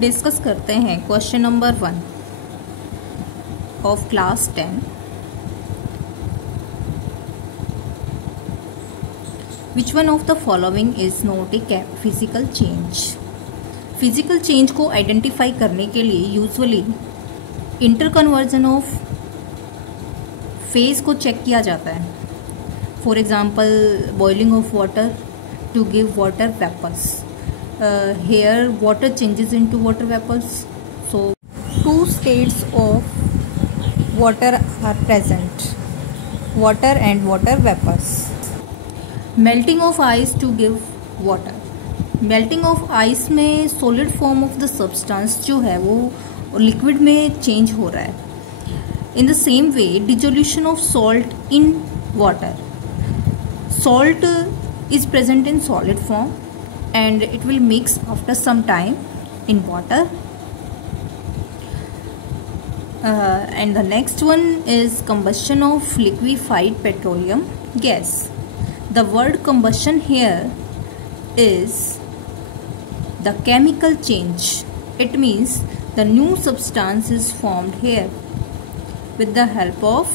Discuss करते हैं question number 1 of class 10। Which one of the following is not a physical change. Physical change को identify करने के लिए यूजुअली इंटरकन्वर्जन ऑफ फेज को check किया जाता है। For example boiling of water to give water vapours. Here water changes into water vapors, so two states of water are present, water and water vapors. Melting of ice to give water. Melting of ice में solid form of the substance जो है वो liquid में change हो रहा है। In the same way dissolution of salt in water. Salt is present in solid form and it will mix after some time in water. And the next one is combustion of liquefied petroleum gas. The word combustion here is the chemical change. It means the new substance is formed here with the help of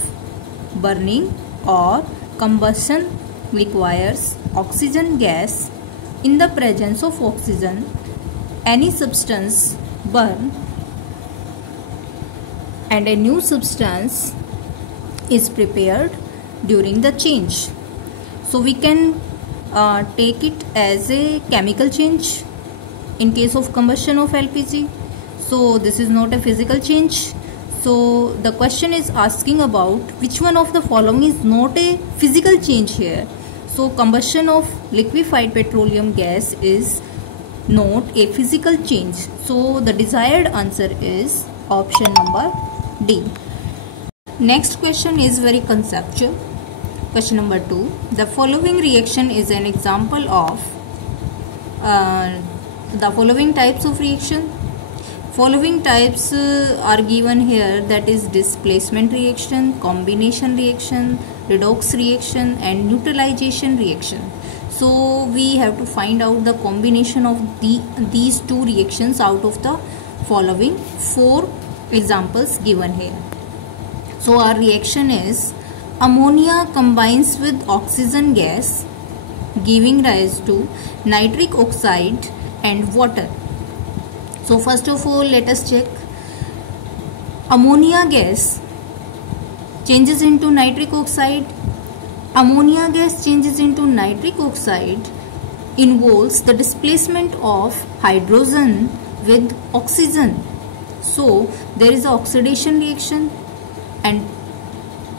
burning, or combustion requires oxygen gas. In the presence of oxygen, any substance burn and a new substance is prepared during the change. So we can take it as a chemical change in case of combustion of LPG. So this is not a physical change. So the question is asking about which one of the following is not a physical change here. So combustion of liquefied petroleum gas is not a physical change. So the desired answer is option number D. Next question is very conceptual. Question number 2. The following reaction is an example of the following types of reaction. Following types are given here, that is displacement reaction, combination reaction, redox reaction and neutralization reaction. So we have to find out the combination of these two reactions out of the following 4 examples given here. So our reaction is ammonia combines with oxygen gas giving rise to nitric oxide and water. So first of all let us check. Ammonia gas changes into nitric oxide. Ammonia gas changes into nitric oxide involves the displacement of hydrogen with oxygen. So there is an oxidation reaction and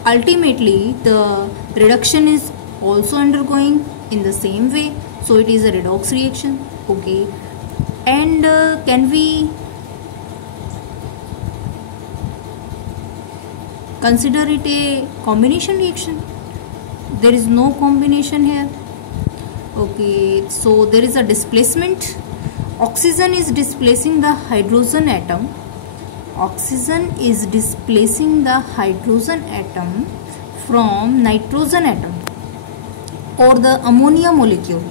ultimately the reduction is also undergoing in the same way. So it is a redox reaction. Okay. And can we consider it a combination reaction? There is no combination here. Okay, so there is a displacement. Oxygen is displacing the hydrogen atom. Oxygen is displacing the hydrogen atom from nitrogen atom or the ammonia molecule.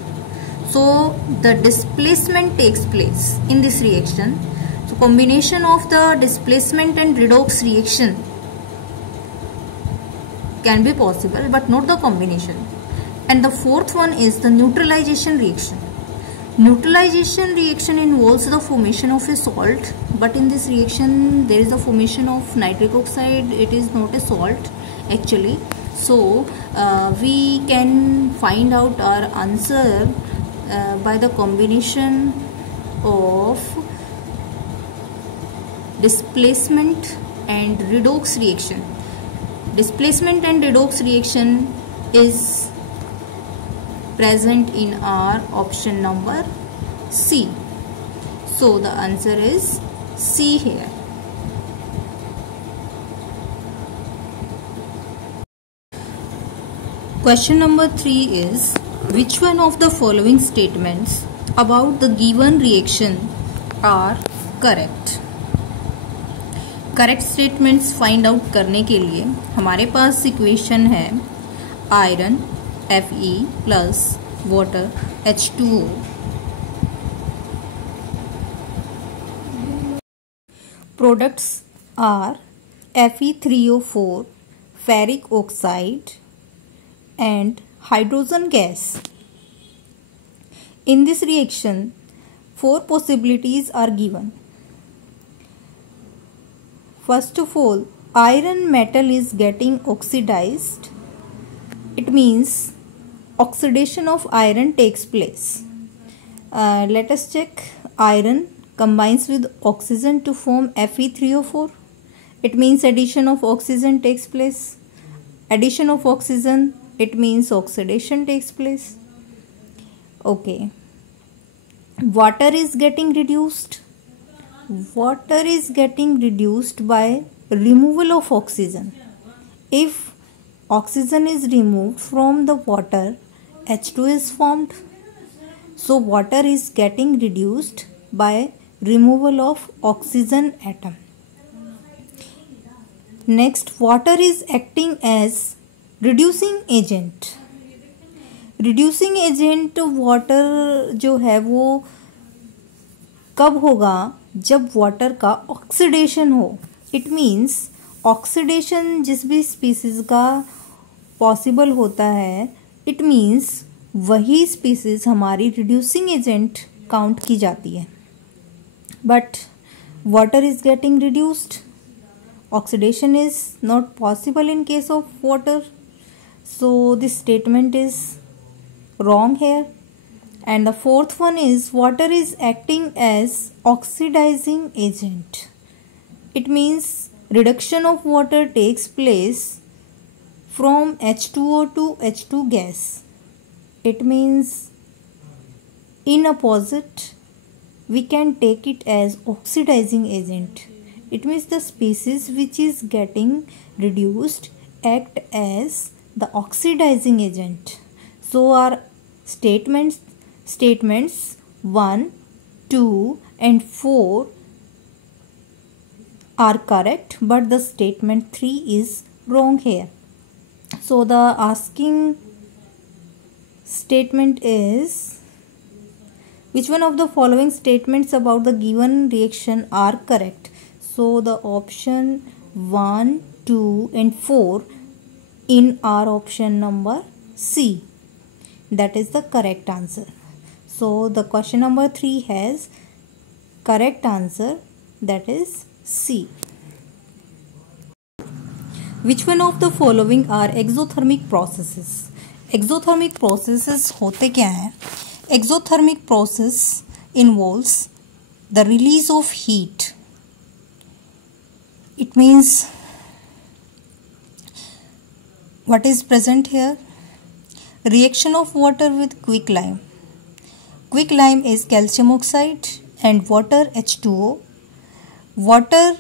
So the displacement takes place in this reaction. So combination of the displacement and redox reaction can be possible but not the combination. And the fourth one is the neutralization reaction. Neutralization reaction involves the formation of a salt, but in this reaction there is a formation of nitric oxide. It is not a salt actually. So we can find out our answer by the combination of displacement and redox reaction. Displacement and redox reaction is present in our option number C. So the answer is C here. Question number 3 is, which one of the following statements about the given reaction are correct? Correct statements find out करने के लिए हमारे पास equation है iron Fe plus water H2O Products are Fe3O4, ferric oxide and hydrogen gas. In this reaction, 4 possibilities are given. First of all, iron metal is getting oxidized. It means oxidation of iron takes place. Let us check. Iron combines with oxygen to form Fe3O4. It means addition of oxygen takes place. Addition of oxygen, it means oxidation takes place. Okay. Water is getting reduced. Water is getting reduced by removal of oxygen. If oxygen is removed from the water, H2 is formed. So water is getting reduced by removal of oxygen atom. Next, water is acting as reducing agent. Reducing agent water जो है वो कब होगा? जब water का oxidation हो. It means oxidation जिस भी स्पीसीज का पॉसिबल होता है, इट मीन्स वही स्पीसीज हमारी रिड्यूसिंग एजेंट काउंट की जाती है. But water is getting reduced. Oxidation is not possible in case of water. So this statement is wrong here. And the fourth one is water is acting as oxidizing agent. It means reduction of water takes place from H2O to H2 gas. It means in opposite we can take it as oxidizing agent. It means the species which is getting reduced act as the oxidizing agent. So our statements 1, 2 and 4 are correct, but the statement 3 is wrong here. So the asking statement is, which one of the following statements about the given reaction are correct? So the option 1, 2 and 4 in our option number C. That is the correct answer. So the question number 3 has correct answer, that is C. Which one of the following are exothermic processes? Exothermic processes होते क्या हैं? Exothermic process involves the release of heat. It means what is present here? Reaction of water with quicklime. Quicklime is calcium oxide and water H2O. Water,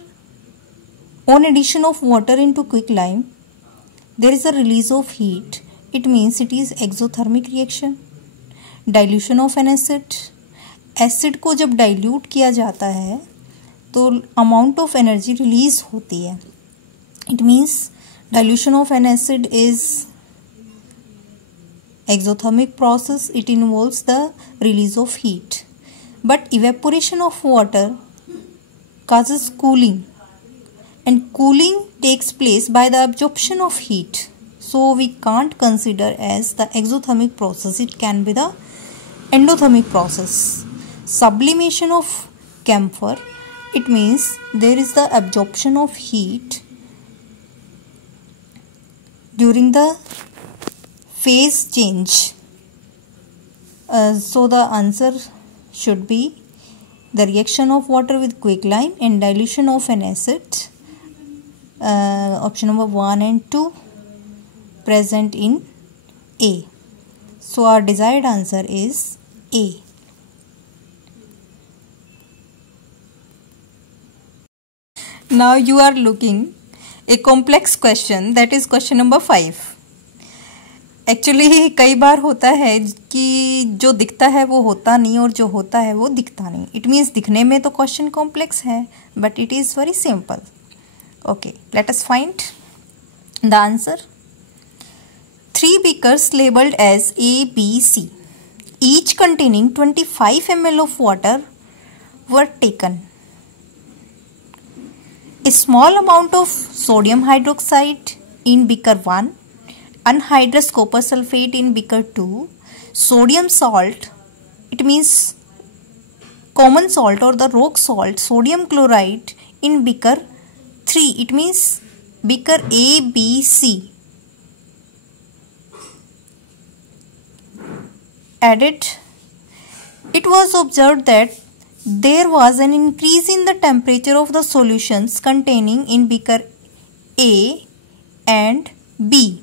on addition of water into quicklime, there is a release of heat. It means it is exothermic reaction. Dilution of an acid. Acid को जब dilute किया जाता है तो amount of energy release होती है. It means dilution of an acid is exothermic process. It involves the release of heat. But evaporation of water causes cooling, and cooling takes place by the absorption of heat. So we can't consider as the exothermic process. It can be the endothermic process. Sublimation of camphor. It means there is the absorption of heat during the phase change. So the answer should be the reaction of water with quicklime and dilution of an acid. Option number 1 and 2 present in A. So our desired answer is A. Now you are looking a complex question, that is question number 5. Actually कई बार होता है कि जो दिखता है वो होता नहीं और जो होता है वो दिखता नहीं. इट मीन्स दिखने में तो क्वेश्चन कॉम्प्लेक्स है but it is very simple. Okay, let us find the answer. 3 beakers labeled as A, B, C, each containing 25 ml of water were taken. A small amount of sodium hydroxide in beaker 1, anhydrous copper sulfate in beaker 2, sodium salt, it means common salt or the rock salt, sodium chloride in beaker 3, it means beaker A, B, C. Added, it was observed that there was an increase in the temperature of the solutions containing in beaker A and B.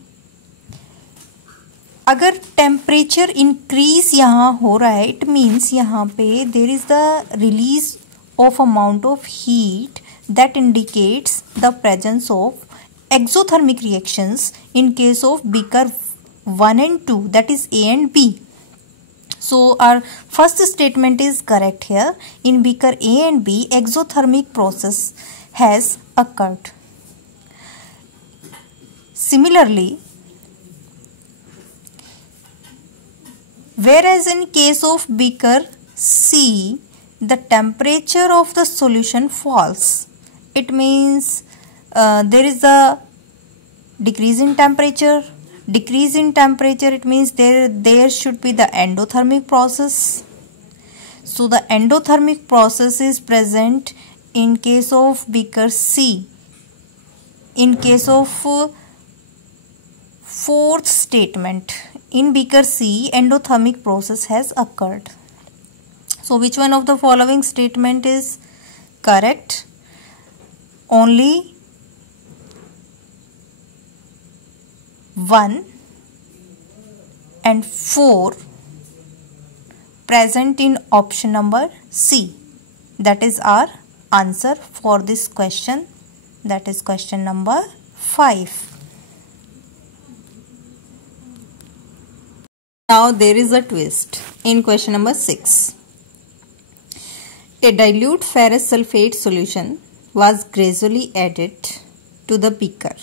अगर temperature increase यहाँ हो रहा है, it means यहाँ पे there is the release of amount of heat that indicates the presence of exothermic reactions in case of beaker 1 and 2, that is A and B. So our first statement is correct here. In beaker A and B, exothermic process has occurred. Similarly, whereas in case of beaker C, the temperature of the solution falls. It means there is a decrease in temperature. Decrease in temperature, it means there should be the endothermic process. So the endothermic process is present in case of beaker C. In case of fourth statement, in beaker C, endothermic process has occurred. So which one of the following statement is correct? Only 1 and 4 present in option number C. That is our answer for this question. That is question number 5. Now there is a twist in question number 6. A dilute ferrous sulfate solution was gradually added to the beaker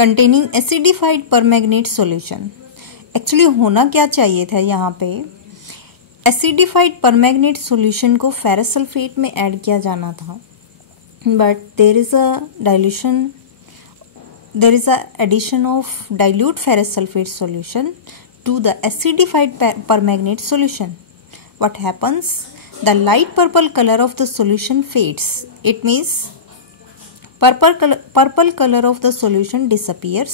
containing acidified permanganate solution. Actually होना क्या चाहिए था, यहाँ पे acidified permanganate solution को ferrous sulphate में add किया जाना था, but there is a addition of dilute ferrous sulphate solution to the acidified permanganate solution. What happens? The light purple colour of the solution fades. It means purple color of the solution disappears.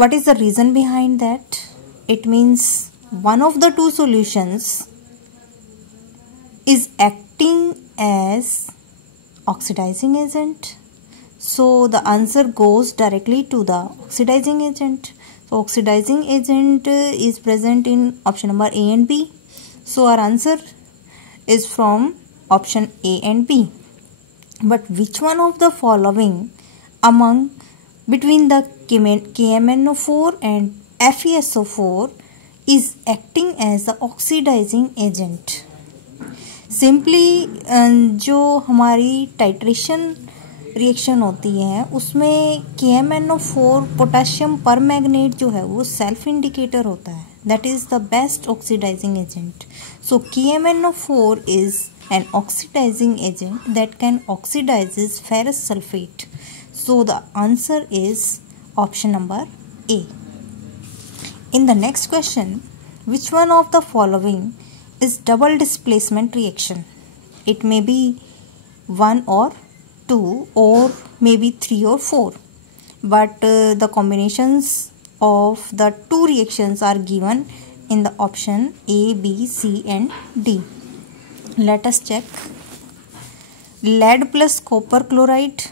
What is the reason behind that? It means one of the two solutions is acting as oxidizing agent. So the answer goes directly to the oxidizing agent. So oxidizing agent is present in option number A and B. So our answer is from option A and B. But which one of the following among between the KMnO4 and FeSO4 is acting as the oxidizing agent? Simply जो हमारी titration reaction होती है उसमें KMnO4 potassium परमैग्नेट जो है वो self indicator होता है. That is the best oxidizing agent. So KMnO4 is an oxidizing agent that can oxidizes ferrous sulfate. So the answer is option number A. In the next question, which one of the following is double displacement reaction? It may be 1 or 2 or maybe 3 or 4, but the combinations of the two reactions are given in the option A, B, C and D. Let us check. Lead plus copper chloride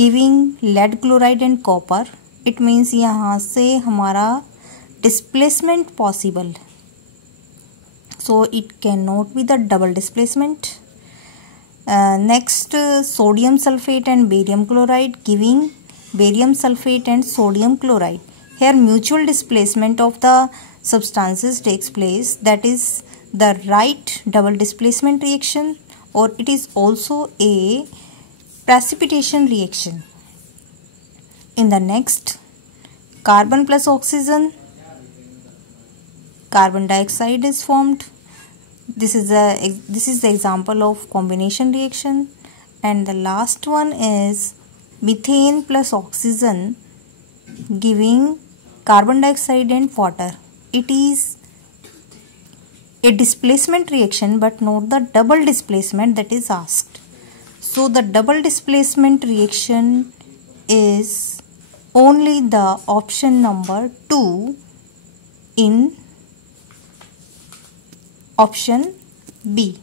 giving lead chloride and copper. It means यहाँ से हमारा displacement possible. So it cannot be the double displacement. Next, sodium sulfate and barium chloride giving barium sulfate and sodium chloride. Here mutual displacement of the substances takes place. That is the right double displacement reaction, or it is also a precipitation reaction. In the next, carbon plus oxygen, carbon dioxide is formed. This is the example of combination reaction. And the last one is methane plus oxygen giving carbon dioxide and water. It is a displacement reaction, but not the double displacement that is asked. So the double displacement reaction is only the option number 2 in option B.